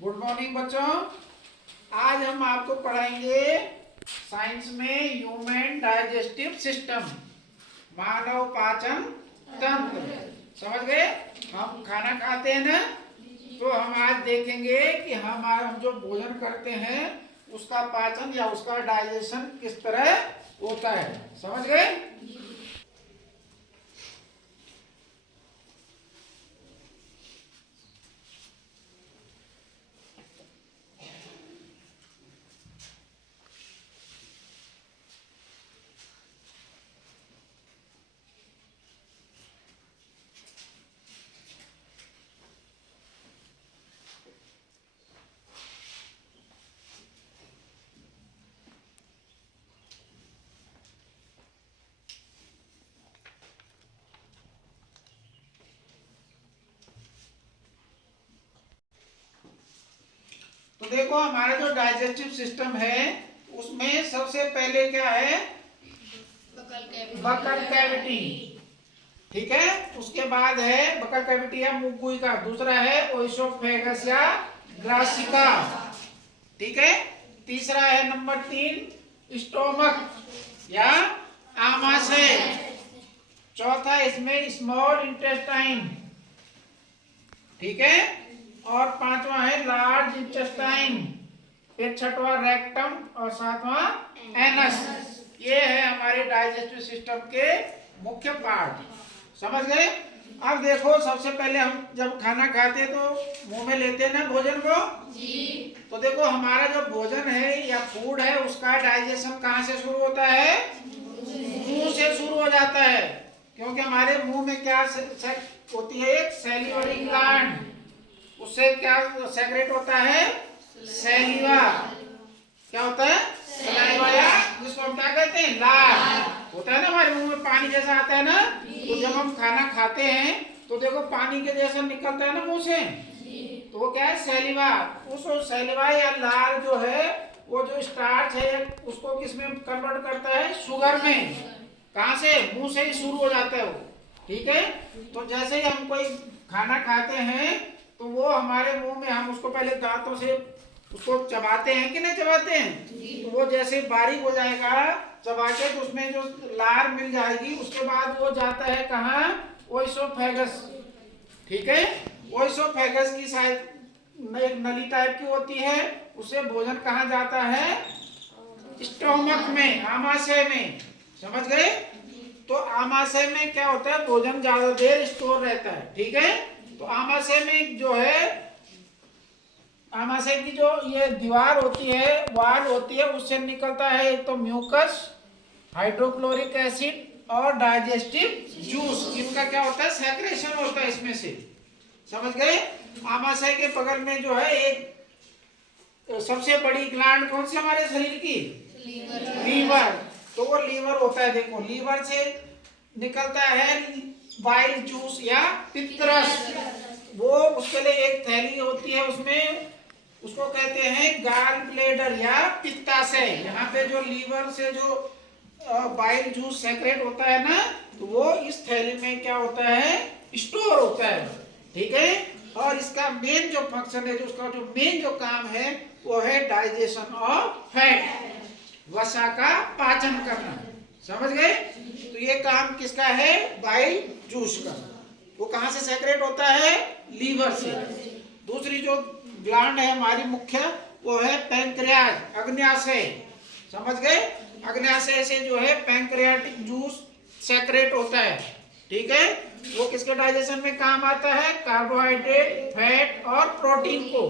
Good morning बच्चों। आज हम आपको पढ़ाएंगे साइंस में ह्यूमन डाइजेस्टिव सिस्टम, मानव पाचन तंत्र। समझ गए? हम खाना खाते हैं ना, तो हम आज देखेंगे कि हम जो भोजन करते हैं उसका पाचन या उसका डाइजेशन किस तरह होता है। समझ गए? तो देखो, हमारा जो डाइजेस्टिव सिस्टम है उसमें सबसे पहले क्या है? Buccal cavity. ठीक है, उसके बाद है बकल कैविटी या मुंह कुई का। दूसरा है ओइसोफेगस या ग्रासिका। ठीक है, तीसरा है नंबर 3 स्टोमक या आमाशय। चौथा इसमें स्मॉल इंटेस्टाइन। ठीक है, और पांचवा है लार्ज इंटेस्टाइन। फिर छठवा रेक्टम और सातवां एनस। ये है हमारे डाइजेस्टिव सिस्टम के मुख्य पार्ट। समझ गए? अब देखो, सबसे पहले हम जब खाना खाते हैं तो मुंह में लेते हैं ना भोजन को जी। तो देखो, हमारा जो भोजन है या फूड है उसका डाइजेशन कहाँ से शुरू होता है? मुंह से शुरू हो जाता है, क्योंकि हमारे मुंह में क्या होती है? एक सैलिवरी ग्लैंड। उससे क्या सेक्रेट होता है? सैलिवा। क्या होता है? सलाइवा, या जिसको हम क्या कहते हैं? लार। होता है ना, हमारे मुंह में पानी जैसा आता है ना। तो जब हम खाना खाते हैं तो देखो पानी के जैसा निकलता है ना मुंह से, तो वो क्या है? सैलिवा। उस सैलिवा या लार जो है वो जो स्टार्च है उसको किस में कन्वर्ट करता है? शुगर में। कहाँ से? मुंह से ही शुरू हो जाता है वो। ठीक है, तो जैसे ही हम कोई खाना खाते हैं तो वो हमारे मुंह में, हम उसको पहले दांतों से उसको चबाते हैं कि नहीं चबाते हैं? तो वो जैसे बारीक हो जाएगा चबा के, तो उसमें जो लार मिल जाएगी, उसके बाद वो जाता है कहाँ? ओइसोफेगस। ठीक है, ओइसोफेगस की शायद एक नली टाइप की होती है, उससे भोजन कहाँ जाता है? स्टोमक में, आमाशय में। समझ गए? तो आमाशय में क्या होता है? भोजन ज्यादा देर स्टोर रहता है। ठीक है, तो आमाशय में जो है, आमाशय की जो ये दीवार होती है, वाल होती है, उससे निकलता है एक तो म्यूकस, हाइड्रोक्लोरिक एसिड और डाइजेस्टिव जूस। इनका क्या होता है? सेक्रेशन होता है इसमें से। समझ गए? आमाशय के बगल में जो है एक सबसे बड़ी ग्लैंड कौन सी हमारे शरीर की? लीवर। तो वो लीवर होता है। देखो, लीवर से निकलता है बाइल जूस या पित्तरस। वो उसके लिए एक थैली होती है, उसमें उसको कहते हैं गाल ब्लेडर या पित्ताशय। यहाँ पे जो लीवर से जो बाइल जूस सेक्रेट होता है ना, तो वो इस थैली में क्या होता है? स्टोर होता है। ठीक है, और इसका मेन जो फंक्शन है, जो उसका जो मेन जो काम है, वो है डाइजेशन ऑफ फैट, वसा का पाचन करना। समझ गए? तो ये काम किसका है? बाइल जूस का। वो कहाँ से सेक्रेट होता है? लीवर से। दूसरी जो ग्लैंड है हमारी मुख्य, वो है पैंक्रियाज, अग्न्याशय। समझ गए? अग्न्याशय से जो है पैंक्रियाटिक जूस सेक्रेट होता है। ठीक है, वो किसके डाइजेशन में काम आता है? कार्बोहाइड्रेट, फैट और प्रोटीन को,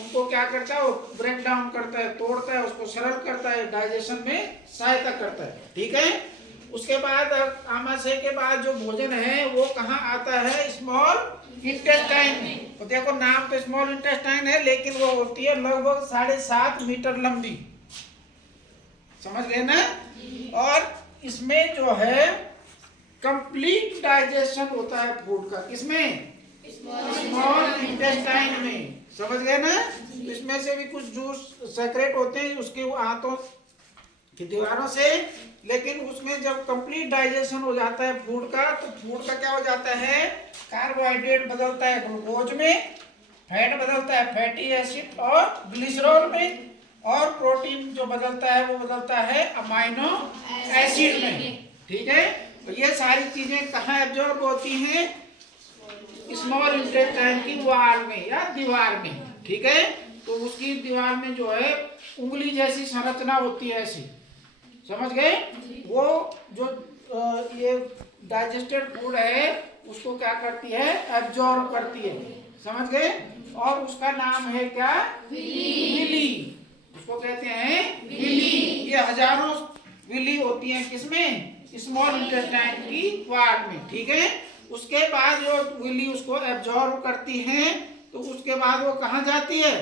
उनको क्या करता है? वो ब्रेक डाउन करता है, तोड़ता है, उसको सरल करता है, डाइजेशन में सहायता करता है। ठीक है, उसके बाद आमाशय के बाद जो भोजन है वो कहाँ आता है? स्मॉल इंटेस्टाइन में। तो देखो, नाम तो स्मॉल इंटेस्टाइन है, लेकिन वो होती है लगभग 7.5 मीटर लंबी। समझ गए ना? और इसमें जो है कंप्लीट डाइजेशन होता है फूड का। किसमें? स्मॉल इंटेस्टाइन में। समझ गए ना? इसमें से भी कुछ जूस सेक्रेट होते हैं उसके हाथों की दीवारों से, लेकिन उसमें जब कंप्लीट डाइजेशन हो जाता है फूड का, तो फूड का क्या हो जाता है? कार्बोहाइड्रेट बदलता है ग्लूकोज में, फैट बदलता है फैटी एसिड और ग्लिसरॉल में, और प्रोटीन जो बदलता है वो बदलता है अमाइनो एसिड में। ठीक है, तो ये सारी चीजें कहाँ एब्जॉर्ब होती हैं? स्मॉल इंटेस्टाइन की वॉल में या दीवार में। ठीक है, तो उसकी दीवार में जो है उंगली जैसी संरचना होती है ऐसी, समझ गए? वो जो ये डाइजेस्टेड फूड है उसको क्या करती है? एब्जॉर्ब करती है, समझ गए? और उसका नाम है क्या? विली। उसको कहते हैं विली। ये हजारों विली होती हैं किसमें? स्मॉल इंटेस्टाइन की वॉल में। ठीक है, उसके बाद जो विली उसको एब्जॉर्ब करती है तो उसके बाद वो कहाँ जाती है?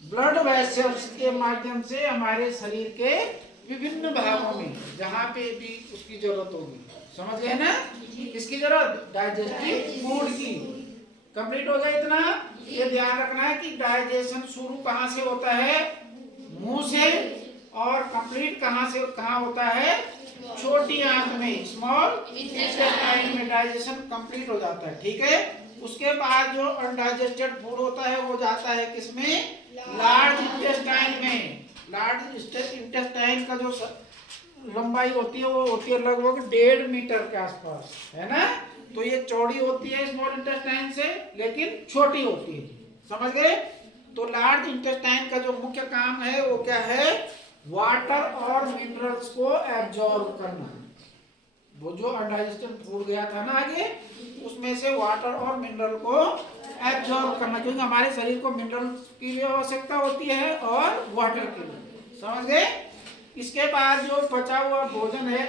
ब्लड वेसल्स के माध्यम से हमारे शरीर के विभिन्न भागों में, जहाँ पे भी उसकी जरूरत होगी। समझ गए ना? किसकी जरूरत? डाइजेस्टिव फूड की। कंप्लीट हो गया इतना? ये ध्यान रखना है कि डाइजेशन शुरू कहाँ से होता है? मुंह से। और कंप्लीट कहाँ से कहाँ होता है? छोटी आंत में, स्मॉल इंटेस्टाइन में डाइजेशन कंप्लीट हो जाता है। ठीक है, उसके बाद जो अनडाइजेस्टेड फूड होता है वो जाता है किसमें? लार्ज इंटेस्टाइन में। लार्ज इंटेस्टाइन का जो लंबाई होती है वो होती है लगभग 1.5 मीटर के आसपास, है ना? तो ये चौड़ी होती है स्मॉल इंटेस्टाइन से, लेकिन छोटी होती है। समझ गए? तो लार्ज इंटेस्टाइन का जो मुख्य काम है वो क्या है? वाटर और मिनरल्स को एब्जॉर्ब करना। वो जो अनडाइजेस्टेड फूड गया था ना आगे, उसमें से वाटर और मिनरल को एब्जॉर्ब करना, क्योंकि हमारे शरीर को मिनरल्स की भी आवश्यकता होती है और वाटर की भी। समझ गए? इसके बाद जो बचा हुआ भोजन है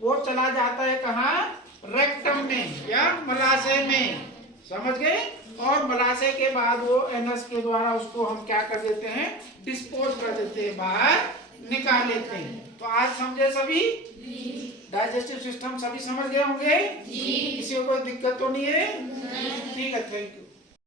वो चला जाता है कहाँ? रेक्टम में या मलाशय में। समझ गए? और मलाशय के बाद वो एनस के द्वारा उसको हम क्या कर देते हैं? डिस्पोज कर देते हैं, बाहर निकाल लेते हैं। तो आज समझे सभी? डाइजेस्टिव सिस्टम सभी समझ गए होंगे? किसी को कोई दिक्कत तो नहीं है? ठीक है, थैंक यू।